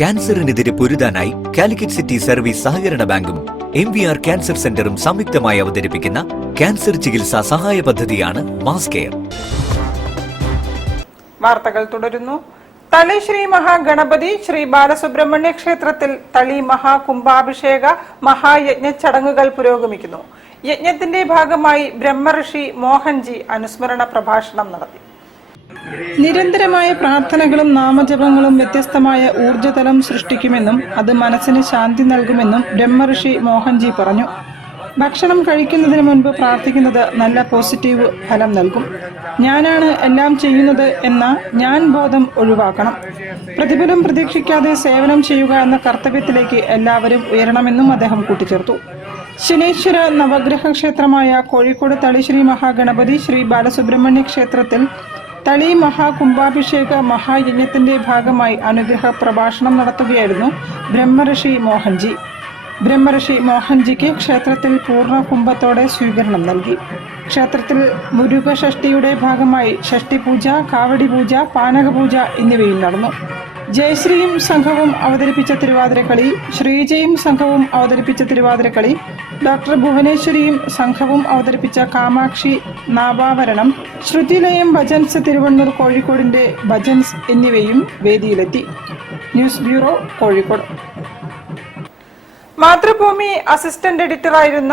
ക്യാൻസറിനെതിരെ പൊരുതാനായി Calicut city service സഹകരണ ബാങ്കും MVR cancer സെന്ററും സംയുക്തമായി അവതരിപ്പിക്കുന്ന ക്യാൻസർ ചികിത്സാ സഹായ പദ്ധതിയാണ് മാസ് കെയർ. വാർത്തകൾ തുടരുന്നു. തളി ശ്രീ മഹാഗണപതി ശ്രീ ബാലസുബ്രഹ്മണ്യ ക്ഷേത്രത്തിൽ തളി മഹാകുംഭാഭിഷേക മഹായജ്ഞ ചടങ്ങുകൾ പുരോഗമിക്കുന്നു. യജ്ഞത്തിന്റെ ഭാഗമായി ബ്രഹ്മഋഷി മോഹൻജി അനുസ്മരണ പ്രഭാഷണം നടത്തി. നിരന്തരമായ പ്രാർത്ഥനകളും നാമജപങ്ങളും വ്യത്യസ്തമായ ഊർജ്ജതലം സൃഷ്ടിക്കുമെന്നും അത് മനസ്സിന് ശാന്തി നൽകുമെന്നും ബ്രഹ്മഋഷി മോഹൻജി പറഞ്ഞു. ഭക്ഷണം കഴിക്കുന്നതിന് മുൻപ് പ്രാർത്ഥിക്കുന്നത് നല്ല പോസിറ്റീവ് ഫലം നൽകും. ഞാനാണ് എല്ലാം ചെയ്യുന്നത് എന്ന ഞാൻ ബോധം ഒഴിവാക്കണം. പ്രതിഫലം പ്രതീക്ഷിക്കാതെ സേവനം ചെയ്യുക എന്ന കർത്തവ്യത്തിലേക്ക് എല്ലാവരും ഉയരണമെന്നും അദ്ദേഹം കൂട്ടിച്ചേർത്തു. ശനീശ്വര നവഗ്രഹ ക്ഷേത്രമായ കോഴിക്കോട് തളി ശ്രീ മഹാഗണപതി ശ്രീ ബാലസുബ്രഹ്മണ്യ ക്ഷേത്രത്തിൽ തളി മഹാകുംഭാഭിഷേക മഹായജ്ഞത്തിന്റെ ഭാഗമായി അനുഗ്രഹ പ്രഭാഷണം നടത്തുകയായിരുന്നു ബ്രഹ്മഋഷി മോഹൻജി. ബ്രഹ്മഋഷി മോഹൻജിക്ക് ക്ഷേത്രത്തിൽ പൂർണ്ണ കുംഭത്തോടെ സ്വീകരണം നൽകി. ക്ഷേത്രത്തിൽ മുരുകഷഷ്ടിയുടെ ഭാഗമായി ഷഷ്ടിപൂജ, കാവടി പൂജ, പാനകപൂജ എന്നിവയും നടന്നു. ജയശ്രീയും സംഘവും അവതരിപ്പിച്ച തിരുവാതിരക്കളി, ശ്രീജയും സംഘവും അവതരിപ്പിച്ച തിരുവാതിരക്കളി, ഡോക്ടർ ഭുവനേശ്വരിയും സംഘവും അവതരിപ്പിച്ച കാമാക്ഷി നാഭാവരണം, ശ്രുതിലയം ഭജൻസ് തിരുവണ്ണൂർ കോഴിക്കോടിന്റെ ഭജൻസ് എന്നിവയും വേദിയിലെത്തി. News bureau, Kozhikode. Mathrubhumi assistant എഡിറ്ററായിരുന്ന